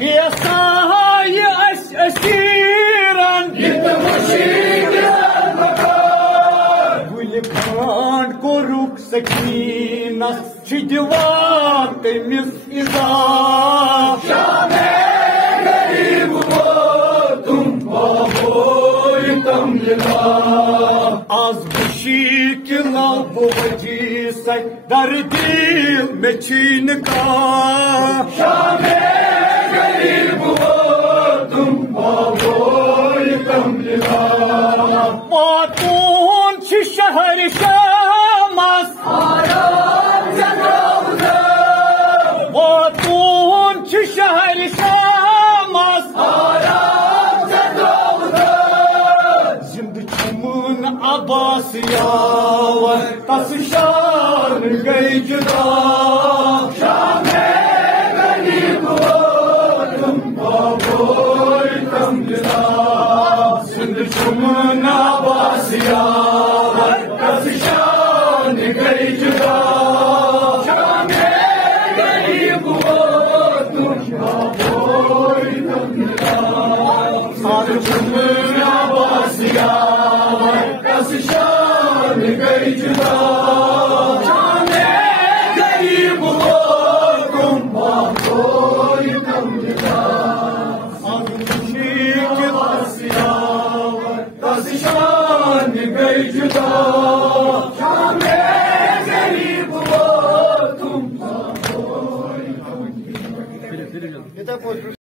Yes, दीनस दिवान तमिस इजा शामे गरीब हो तुम बाबोई तम लिला आज खुशी कि लब वजी से दर्दी में छीन का शामे गरीब हो तुम बाबोई तम लिला मातून शहर शामस मातून शहर शामस जिंद चुमन अब्बास यावर तस शान गई जुदा शामे गरीब हो तुम बाबोई तम जुदा जिंद चुमन अब्बास यावर तस शान गई जुदा शामे गरीब हो तुम बाबोई तम जुदा जिंद चुमन अब्बास यावर तस शान गई जुदा शामे गरीब हो तुम बाबोई तम जुदा तस शान गई जुदा शामे गरीब हो तुम बाबोई तम जुदा